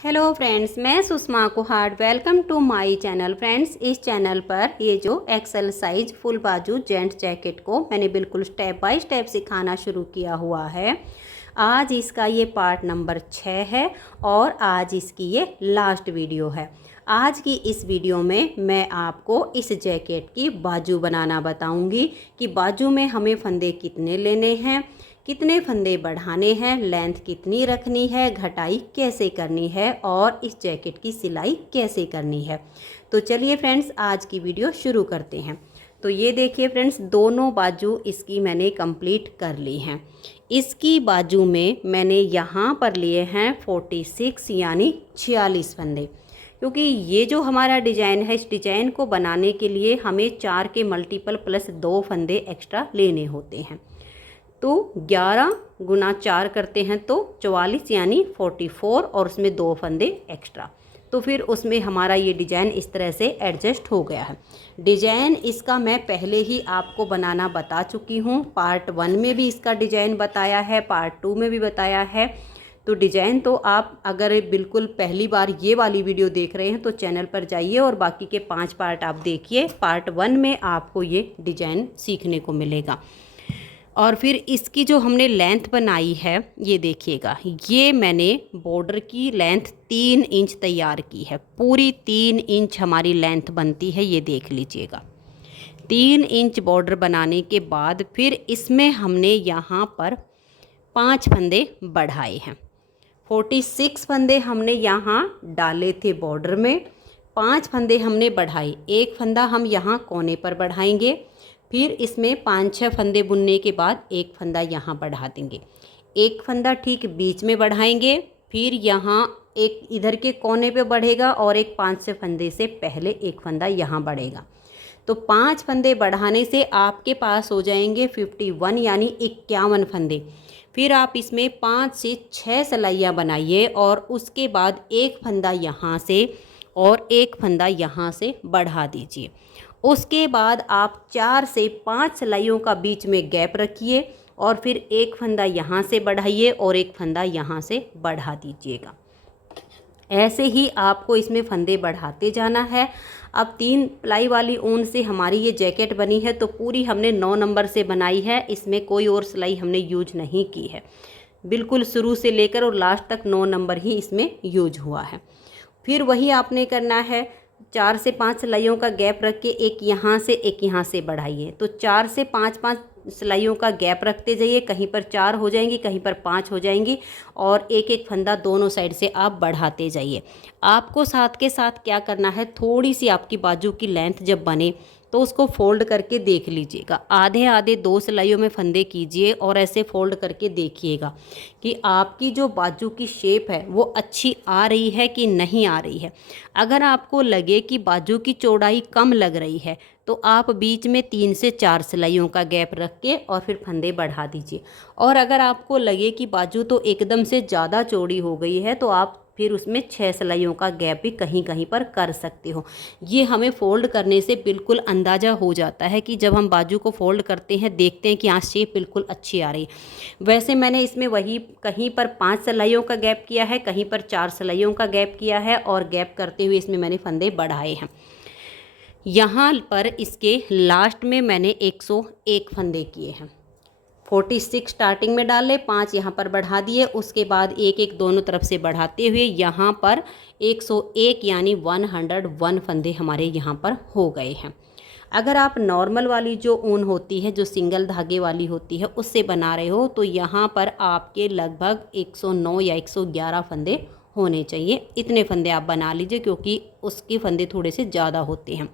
Hello friends, मैं Sushma Kuhad. Welcome to my channel. Friends, इस channel पर ये जो एक्सेल साइज फुल बाजू जेंट्स जैकेट को मैंने बिल्कुल स्टेप बाय स्टेप सिखाना शुरू किया हुआ है। आज इसका ये पार्ट नंबर 6 है और आज इसकी ये लास्ट वीडियो है। आज की इस वीडियो में मैं आपको इस जैकेट की बाजू बनाना बताऊंगी कि बाजू में हमें फंदे कितने लेने हैं, कितने फंदे बढ़ाने हैं, लेंथ कितनी रखनी है, घटाई कैसे करनी है और इस जैकेट की सिलाई कैसे करनी है। तो चलिए फ्रेंड्स, आज की वीडियो शुरू करते हैं। तो ये देखिए फ्रेंड्स, दोनों बाजू इसकी मैंने कंप्लीट कर ली हैं। इसकी बाजू में मैंने यहाँ पर लिए हैं 46 यानी 46 फंदे, क्योंकि ये जो हमारा डिज़ाइन है, इस डिज़ाइन को बनाने के लिए हमें 4 के मल्टीपल प्लस 2 फंदे एक्स्ट्रा लेने होते हैं। तो 11 गुना 4 करते हैं तो 44 यानी 44 और उसमें 2 फंदे एक्स्ट्रा। तो फिर उसमें हमारा ये डिज़ाइन इस तरह से एडजस्ट हो गया है। डिज़ाइन इसका मैं पहले ही आपको बनाना बता चुकी हूँ। पार्ट 1 में भी इसका डिज़ाइन बताया है, पार्ट 2 में भी बताया है। तो डिज़ाइन तो आप अगर बिल्कुल पहली बार ये वाली वीडियो देख रहे हैं तो चैनल पर जाइए और बाकी के 5 पार्ट आप देखिए। पार्ट 1 में आपको ये डिज़ाइन सीखने को मिलेगा। और फिर इसकी जो हमने लेंथ बनाई है, ये देखिएगा, ये मैंने बॉर्डर की लेंथ 3 इंच तैयार की है। पूरी 3 इंच हमारी लेंथ बनती है, ये देख लीजिएगा। 3 इंच बॉर्डर बनाने के बाद फिर इसमें हमने यहाँ पर 5 फंदे बढ़ाए हैं। 46 फंदे हमने यहाँ डाले थे बॉर्डर में, 5 फंदे हमने बढ़ाए। एक फंदा हम यहाँ कोने पर बढ़ाएंगे, फिर इसमें 5-6 फंदे बुनने के बाद एक फंदा यहाँ बढ़ा देंगे। एक फंदा ठीक बीच में बढ़ाएंगे, फिर यहाँ एक इधर के कोने पे बढ़ेगा और एक 5-6 फंदे से पहले एक फंदा यहाँ बढ़ेगा। तो 5 फंदे बढ़ाने से आपके पास हो जाएंगे 51 यानी 51 फंदे। फिर आप इसमें 5 से 6 सिलाइयाँ बनाइए और उसके बाद एक फंदा यहाँ से और एक फंदा यहाँ से बढ़ा दीजिए। उसके बाद आप 4 से 5 सिलाइयों का बीच में गैप रखिए और फिर एक फंदा यहाँ से बढ़ाइए और एक फंदा यहाँ से बढ़ा दीजिएगा। ऐसे ही आपको इसमें फंदे बढ़ाते जाना है। अब 3 प्लाई वाली ऊन से हमारी ये जैकेट बनी है, तो पूरी हमने 9 नंबर से बनाई है। इसमें कोई और सिलाई हमने यूज नहीं की है। बिल्कुल शुरू से लेकर और लास्ट तक 9 नंबर ही इसमें यूज हुआ है। फिर वही आपने करना है, 4 से 5 सिलाइयों का गैप रख के एक यहाँ से एक यहाँ से बढ़ाइए। तो 4 से 5 सिलाइयों का गैप रखते जाइए। कहीं पर 4 हो जाएंगी, कहीं पर 5 हो जाएंगी और एक एक फंदा दोनों साइड से आप बढ़ाते जाइए। आपको साथ के साथ क्या करना है, थोड़ी सी आपकी बाजू की लेंथ जब बने तो उसको फोल्ड करके देख लीजिएगा। आधे आधे 2 सिलाइयों में फंदे कीजिए और ऐसे फोल्ड करके देखिएगा कि आपकी जो बाजू की शेप है वो अच्छी आ रही है कि नहीं आ रही है। अगर आपको लगे कि बाजू की चौड़ाई कम लग रही है तो आप बीच में 3 से 4 सिलाइयों का गैप रख के और फिर फंदे बढ़ा दीजिए। और अगर आपको लगे कि बाजू तो एकदम से ज़्यादा चौड़ी हो गई है तो आप फिर उसमें 6 सिलाइयों का गैप भी कहीं कहीं पर कर सकते हो। ये हमें फोल्ड करने से बिल्कुल अंदाज़ा हो जाता है कि जब हम बाजू को फोल्ड करते हैं, देखते हैं कि हाँ शेप बिल्कुल अच्छी आ रही है। वैसे मैंने इसमें वही कहीं पर 5 सिलाइयों का गैप किया है, कहीं पर 4 सिलाइयों का गैप किया है और गैप करते हुए इसमें मैंने फंदे बढ़ाए हैं। यहाँ पर इसके लास्ट में मैंने 101 फंदे किए हैं। 46 स्टार्टिंग में डाले, 5 यहाँ पर बढ़ा दिए, उसके बाद एक एक दोनों तरफ से बढ़ाते हुए यहाँ पर 101 यानी 101 फंदे हमारे यहाँ पर हो गए हैं। अगर आप नॉर्मल वाली जो ऊन होती है, जो सिंगल धागे वाली होती है, उससे बना रहे हो तो यहाँ पर आपके लगभग 109 या 111 फंदे होने चाहिए। इतने फंदे आप बना लीजिए क्योंकि उसके फंदे थोड़े से ज़्यादा होते हैं।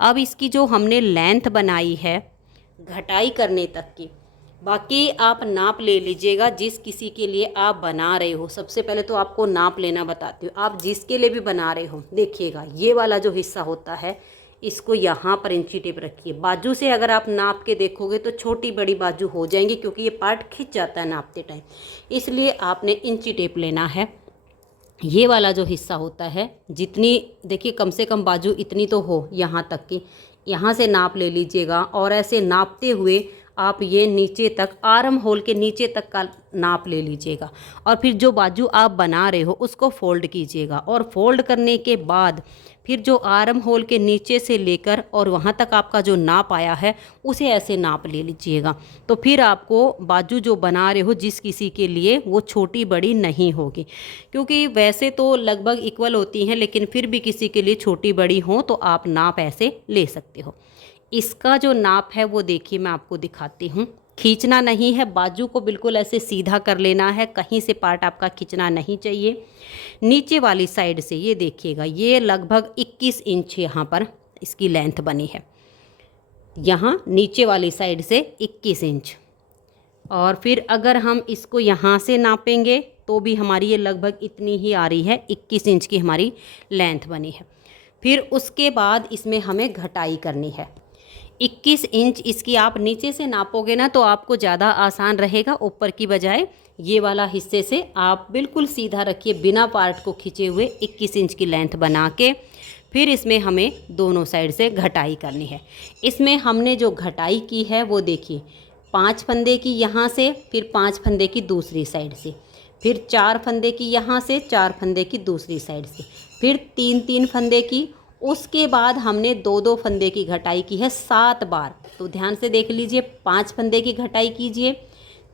अब इसकी जो हमने लेंथ बनाई है घटाई करने तक की, बाकी आप नाप ले लीजिएगा जिस किसी के लिए आप बना रहे हो। सबसे पहले तो आपको नाप लेना बताती हूँ। आप जिसके लिए भी बना रहे हो, देखिएगा ये वाला जो हिस्सा होता है इसको यहाँ पर इंची टेप रखिए। बाजू से अगर आप नाप के देखोगे तो छोटी बड़ी बाजू हो जाएंगी क्योंकि ये पार्ट खिंच जाता है नापते टाइम, इसलिए आपने इंची टेप लेना है। ये वाला जो हिस्सा होता है, जितनी देखिए कम से कम बाजू इतनी तो हो यहाँ तक की, यहाँ से नाप ले लीजिएगा और ऐसे नापते हुए आप ये नीचे तक आर्म होल के नीचे तक का नाप ले लीजिएगा। और फिर जो बाजू आप बना रहे हो उसको फोल्ड कीजिएगा, और फोल्ड करने के बाद फिर जो आर्म होल के नीचे से लेकर और वहाँ तक आपका जो नाप आया है उसे ऐसे नाप ले लीजिएगा। तो फिर आपको बाजू जो बना रहे हो जिस किसी के लिए वो छोटी बड़ी नहीं होगी, क्योंकि वैसे तो लगभग इक्वल होती हैं, लेकिन फिर भी किसी के लिए छोटी बड़ी हो तो आप नाप ऐसे ले सकते हो। इसका जो नाप है वो देखिए मैं आपको दिखाती हूँ। खींचना नहीं है, बाजू को बिल्कुल ऐसे सीधा कर लेना है, कहीं से पार्ट आपका खींचना नहीं चाहिए। नीचे वाली साइड से ये देखिएगा, ये लगभग 21 इंच यहाँ पर इसकी लेंथ बनी है, यहाँ नीचे वाली साइड से 21 इंच। और फिर अगर हम इसको यहाँ से नापेंगे तो भी हमारी ये लगभग इतनी ही आ रही है, 21 इंच की हमारी लेंथ बनी है। फिर उसके बाद इसमें हमें घटाई करनी है। 21 इंच इसकी आप नीचे से नापोगे ना तो आपको ज़्यादा आसान रहेगा, ऊपर की बजाय ये वाला हिस्से से आप बिल्कुल सीधा रखिए बिना पार्ट को खींचे हुए 21 इंच की लेंथ बना के। फिर इसमें हमें दोनों साइड से घटाई करनी है। इसमें हमने जो घटाई की है वो देखिए, 5 फंदे की यहाँ से, फिर 5 फंदे की दूसरी साइड से, फिर 4 फंदे की यहाँ से, 4 फंदे की दूसरी साइड से, फिर 3-3 फंदे की। उसके बाद हमने 2-2 फंदे की घटाई की है 7 बार। तो ध्यान से देख लीजिए, 5 फंदे की घटाई कीजिए,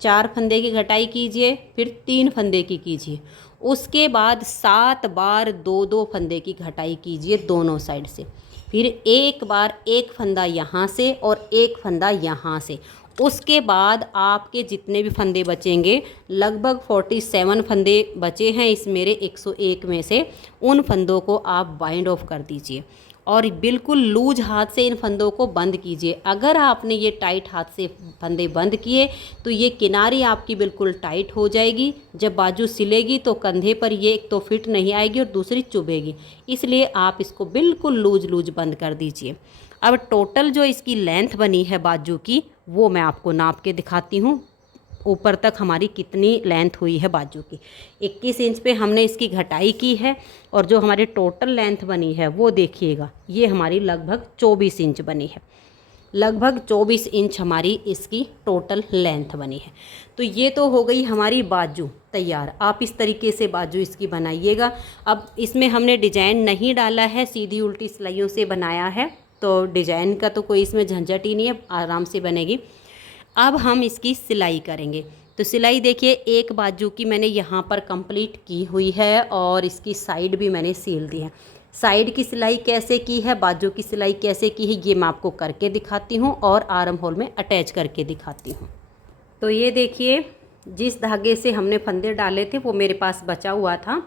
4 फंदे की घटाई कीजिए, फिर 3 फंदे की कीजिए। उसके बाद 7 बार 2-2 फंदे की घटाई कीजिए दोनों साइड से। फिर एक बार एक फंदा यहाँ से और एक फंदा यहाँ से। उसके बाद आपके जितने भी फंदे बचेंगे, लगभग 47 फंदे बचे हैं इस मेरे 101 में से, उन फंदों को आप बाइंड ऑफ कर दीजिए और बिल्कुल लूज हाथ से इन फंदों को बंद कीजिए। अगर आपने ये टाइट हाथ से फंदे बंद किए तो ये किनारी आपकी बिल्कुल टाइट हो जाएगी। जब बाजू सिलेगी तो कंधे पर ये एक तो फिट नहीं आएगी और दूसरी चुभेगी, इसलिए आप इसको बिल्कुल लूज बंद कर दीजिए। अब टोटल जो इसकी लेंथ बनी है बाजू की वो मैं आपको नाप के दिखाती हूँ, ऊपर तक हमारी कितनी लेंथ हुई है बाजू की। 21 इंच पे हमने इसकी घटाई की है और जो हमारी टोटल लेंथ बनी है वो देखिएगा, ये हमारी लगभग 24 इंच बनी है। लगभग 24 इंच हमारी इसकी टोटल लेंथ बनी है। तो ये तो हो गई हमारी बाजू तैयार। आप इस तरीके से बाजू इसकी बनाइएगा। अब इसमें हमने डिजाइन नहीं डाला है, सीधी उल्टी सिलाइयों से बनाया है, तो डिजाइन का तो कोई इसमें झंझट ही नहीं है, आराम से बनेगी। अब हम इसकी सिलाई करेंगे। तो सिलाई देखिए, एक बाजू की मैंने यहाँ पर कंप्लीट की हुई है और इसकी साइड भी मैंने सील दी है। साइड की सिलाई कैसे की है, बाजू की सिलाई कैसे की है, ये मैं आपको करके दिखाती हूँ और आर्म होल में अटैच करके दिखाती हूँ। तो ये देखिए, जिस धागे से हमने फंदे डाले थे वो मेरे पास बचा हुआ था,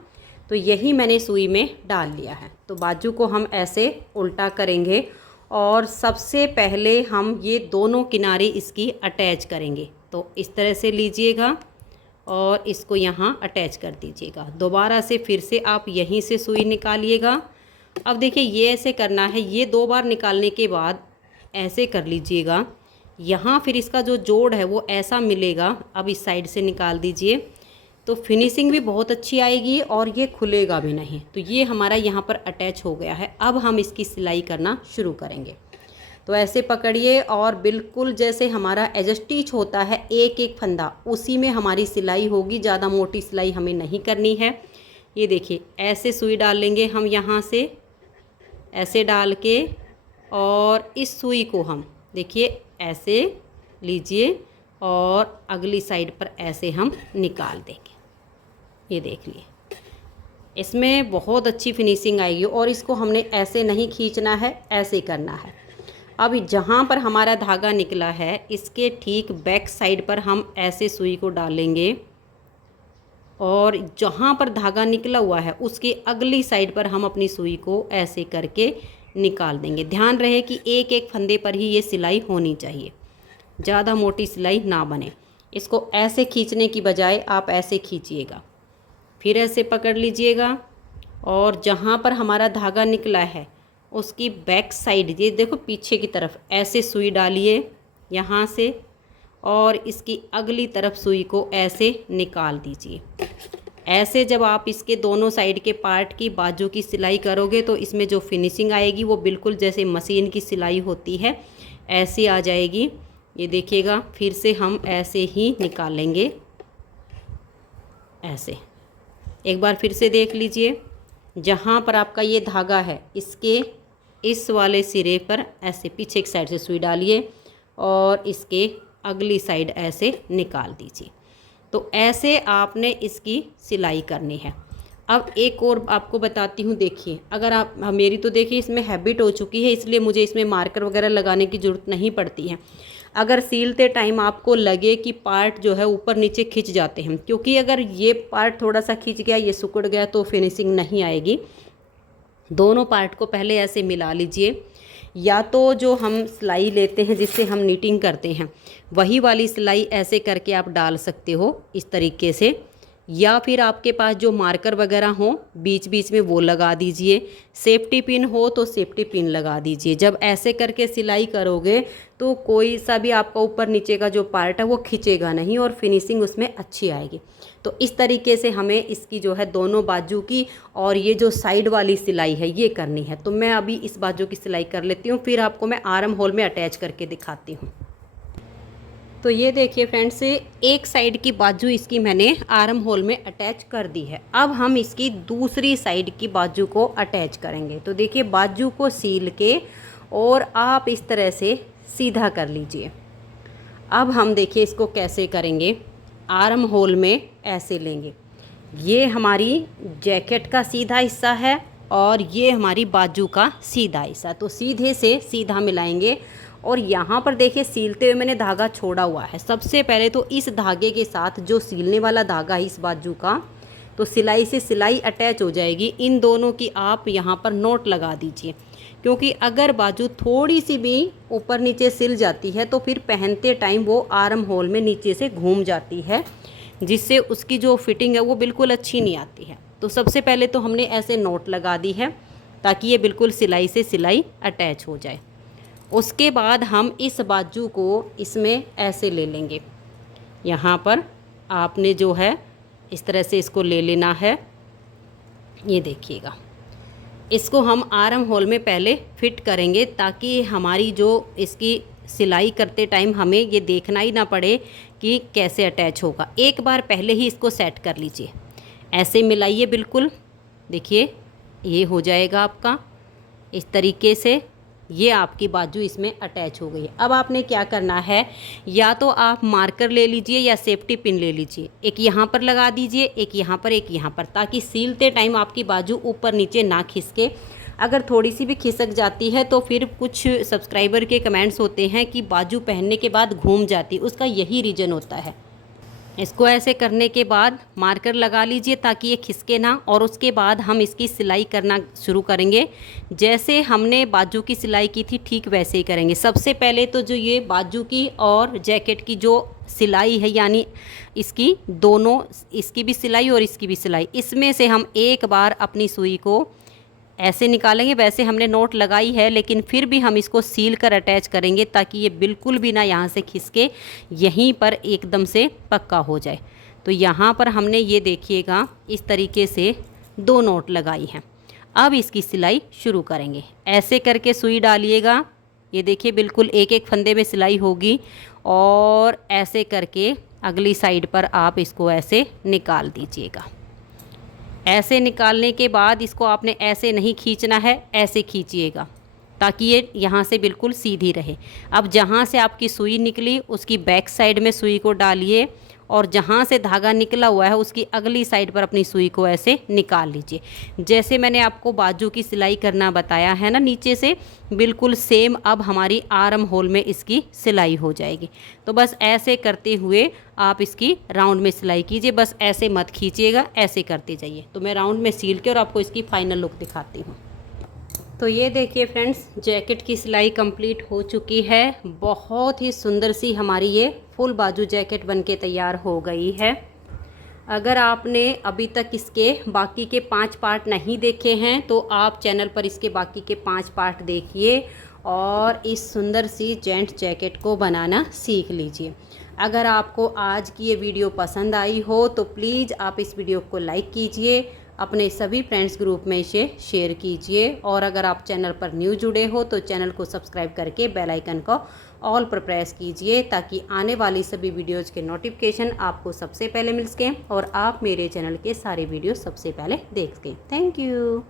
तो यही मैंने सुई में डाल लिया है। तो बाजू को हम ऐसे उल्टा करेंगे और सबसे पहले हम ये दोनों किनारे इसकी अटैच करेंगे। तो इस तरह से लीजिएगा और इसको यहाँ अटैच कर दीजिएगा। दोबारा से फिर से आप यहीं से सुई निकालिएगा। अब देखिए ये ऐसे करना है, ये 2 बार निकालने के बाद ऐसे कर लीजिएगा। यहाँ फिर इसका जो जोड़ है वो ऐसा मिलेगा। अब इस साइड से निकाल दीजिए तो फिनिशिंग भी बहुत अच्छी आएगी और ये खुलेगा भी नहीं। तो ये हमारा यहाँ पर अटैच हो गया है। अब हम इसकी सिलाई करना शुरू करेंगे। तो ऐसे पकड़िए और बिल्कुल जैसे हमारा एज स्टिच होता है एक एक फंदा, उसी में हमारी सिलाई होगी। ज़्यादा मोटी सिलाई हमें नहीं करनी है। ये देखिए, ऐसे सुई डाल लेंगे हम यहाँ से, ऐसे डाल के, और इस सुई को हम देखिए ऐसे लीजिए और अगली साइड पर ऐसे हम निकाल देंगे। ये देख लिए, इसमें बहुत अच्छी फिनिशिंग आएगी। और इसको हमने ऐसे नहीं खींचना है, ऐसे करना है। अब जहाँ पर हमारा धागा निकला है इसके ठीक बैक साइड पर हम ऐसे सुई को डालेंगे और जहाँ पर धागा निकला हुआ है उसकी अगली साइड पर हम अपनी सुई को ऐसे करके निकाल देंगे। ध्यान रहे कि एक एक फंदे पर ही ये सिलाई होनी चाहिए, ज़्यादा मोटी सिलाई ना बने। इसको ऐसे खींचने की बजाय आप ऐसे खींचिएगा, फिर ऐसे पकड़ लीजिएगा और जहाँ पर हमारा धागा निकला है उसकी बैक साइड, ये देखो पीछे की तरफ, ऐसे सुई डालिए यहाँ से और इसकी अगली तरफ सुई को ऐसे निकाल दीजिए। ऐसे जब आप इसके दोनों साइड के पार्ट की बाजू की सिलाई करोगे तो इसमें जो फिनिशिंग आएगी वो बिल्कुल जैसे मशीन की सिलाई होती है ऐसी आ जाएगी। ये देखिएगा, फिर से हम ऐसे ही निकालेंगे, ऐसे। एक बार फिर से देख लीजिए, जहाँ पर आपका ये धागा है इसके इस वाले सिरे पर ऐसे पीछे की साइड से सुई डालिए और इसके अगली साइड ऐसे निकाल दीजिए। तो ऐसे आपने इसकी सिलाई करनी है। अब एक और आपको बताती हूँ, देखिए अगर आप मेरी तो देखिए इसमें हैबिट हो चुकी है, इसलिए मुझे इसमें मार्कर वगैरह लगाने की ज़रूरत नहीं पड़ती है। अगर सीलते टाइम आपको लगे कि पार्ट जो है ऊपर नीचे खिंच जाते हैं, क्योंकि अगर ये पार्ट थोड़ा सा खिंच गया, ये सिकुड़ गया तो फिनिशिंग नहीं आएगी। दोनों पार्ट को पहले ऐसे मिला लीजिए, या तो जो हम सिलाई लेते हैं जिससे हम नीटिंग करते हैं वही वाली सिलाई ऐसे करके आप डाल सकते हो इस तरीके से, या फिर आपके पास जो मार्कर वगैरह हो बीच बीच में वो लगा दीजिए। सेफ्टी पिन हो तो सेफ्टी पिन लगा दीजिए। जब ऐसे करके सिलाई करोगे तो कोई सा भी आपका ऊपर नीचे का जो पार्ट है वो खिंचेगा नहीं और फिनिशिंग उसमें अच्छी आएगी। तो इस तरीके से हमें इसकी जो है दोनों बाजू की और ये जो साइड वाली सिलाई है ये करनी है। तो मैं अभी इस बाजू की सिलाई कर लेती हूँ, फिर आपको मैं आर्म होल में अटैच करके दिखाती हूँ। तो ये देखिए फ्रेंड्स, एक साइड की बाजू इसकी मैंने आर्म होल में अटैच कर दी है। अब हम इसकी दूसरी साइड की बाजू को अटैच करेंगे। तो देखिए बाजू को सील के और आप इस तरह से सीधा कर लीजिए। अब हम देखिए इसको कैसे करेंगे। आर्म होल में ऐसे लेंगे, ये हमारी जैकेट का सीधा हिस्सा है और ये हमारी बाजू का सीधा हिस्सा। तो सीधे से सीधा मिलाएंगे और यहाँ पर देखिए सीलते हुए मैंने धागा छोड़ा हुआ है। सबसे पहले तो इस धागे के साथ जो सीलने वाला धागा है इस बाजू का, तो सिलाई से सिलाई अटैच हो जाएगी। इन दोनों की आप यहाँ पर नोट लगा दीजिए, क्योंकि अगर बाजू थोड़ी सी भी ऊपर नीचे सिल जाती है तो फिर पहनते टाइम वो आर्म होल में नीचे से घूम जाती है, जिससे उसकी जो फिटिंग है वो बिल्कुल अच्छी नहीं आती है। तो सबसे पहले तो हमने ऐसे नोट लगा दी है ताकि ये बिल्कुल सिलाई से सिलाई अटैच हो जाए। उसके बाद हम इस बाजू को इसमें ऐसे ले लेंगे। यहाँ पर आपने जो है इस तरह से इसको ले लेना है। ये देखिएगा, इसको हम आर्म होल में पहले फिट करेंगे ताकि हमारी जो इसकी सिलाई करते टाइम हमें ये देखना ही ना पड़े कि कैसे अटैच होगा। एक बार पहले ही इसको सेट कर लीजिए, ऐसे मिलाइए बिल्कुल। देखिए ये हो जाएगा आपका इस तरीके से, ये आपकी बाजू इसमें अटैच हो गई है। अब आपने क्या करना है, या तो आप मार्कर ले लीजिए या सेफ्टी पिन ले लीजिए। एक यहाँ पर लगा दीजिए, एक यहाँ पर, एक यहाँ पर, ताकि सीलते टाइम आपकी बाजू ऊपर नीचे ना खिसके। अगर थोड़ी सी भी खिसक जाती है तो फिर कुछ सब्सक्राइबर के कमेंट्स होते हैं कि बाजू पहनने के बाद घूम जाती, उसका यही रीज़न होता है। इसको ऐसे करने के बाद मार्कर लगा लीजिए ताकि ये खिसके ना, और उसके बाद हम इसकी सिलाई करना शुरू करेंगे। जैसे हमने बाजू की सिलाई की थी ठीक वैसे ही करेंगे। सबसे पहले तो जो ये बाजू की और जैकेट की जो सिलाई है, यानी इसकी दोनों, इसकी भी सिलाई और इसकी भी सिलाई, इसमें से हम एक बार अपनी सुई को ऐसे निकालेंगे। वैसे हमने नोट लगाई है लेकिन फिर भी हम इसको सील कर अटैच करेंगे ताकि ये बिल्कुल भी ना यहाँ से खिसके, यहीं पर एकदम से पक्का हो जाए। तो यहाँ पर हमने ये देखिएगा इस तरीके से 2 नोट लगाई हैं। अब इसकी सिलाई शुरू करेंगे। ऐसे करके सुई डालिएगा, ये देखिए बिल्कुल एक एक फंदे में सिलाई होगी, और ऐसे करके अगली साइड पर आप इसको ऐसे निकाल दीजिएगा। ऐसे निकालने के बाद इसको आपने ऐसे नहीं खींचना है, ऐसे खींचिएगा ताकि ये यहाँ से बिल्कुल सीधी रहे। अब जहाँ से आपकी सुई निकली उसकी बैक साइड में सुई को डालिए, और जहाँ से धागा निकला हुआ है उसकी अगली साइड पर अपनी सुई को ऐसे निकाल लीजिए। जैसे मैंने आपको बाजू की सिलाई करना बताया है ना नीचे से, बिल्कुल सेम अब हमारी आर्म होल में इसकी सिलाई हो जाएगी। तो बस ऐसे करते हुए आप इसकी राउंड में सिलाई कीजिए, बस ऐसे मत खींचिएगा, ऐसे करते जाइए। तो मैं राउंड में सील के और आपको इसकी फाइनल लुक दिखाती हूँ। तो ये देखिए फ्रेंड्स, जैकेट की सिलाई कंप्लीट हो चुकी है। बहुत ही सुंदर सी हमारी ये फुल बाजू जैकेट बनके तैयार हो गई है। अगर आपने अभी तक इसके बाकी के 5 पार्ट नहीं देखे हैं तो आप चैनल पर इसके बाकी के 5 पार्ट देखिए और इस सुंदर सी जेंट्स जैकेट को बनाना सीख लीजिए। अगर आपको आज की ये वीडियो पसंद आई हो तो प्लीज़ आप इस वीडियो को लाइक कीजिए, अपने सभी फ्रेंड्स ग्रुप में इसे शेयर कीजिए। और अगर आप चैनल पर न्यू जुड़े हो तो चैनल को सब्सक्राइब करके बेल आइकन को ऑल पर प्रेस कीजिए, ताकि आने वाली सभी वीडियोज़ के नोटिफिकेशन आपको सबसे पहले मिल सकें और आप मेरे चैनल के सारे वीडियो सबसे पहले देख सकें। Thank you.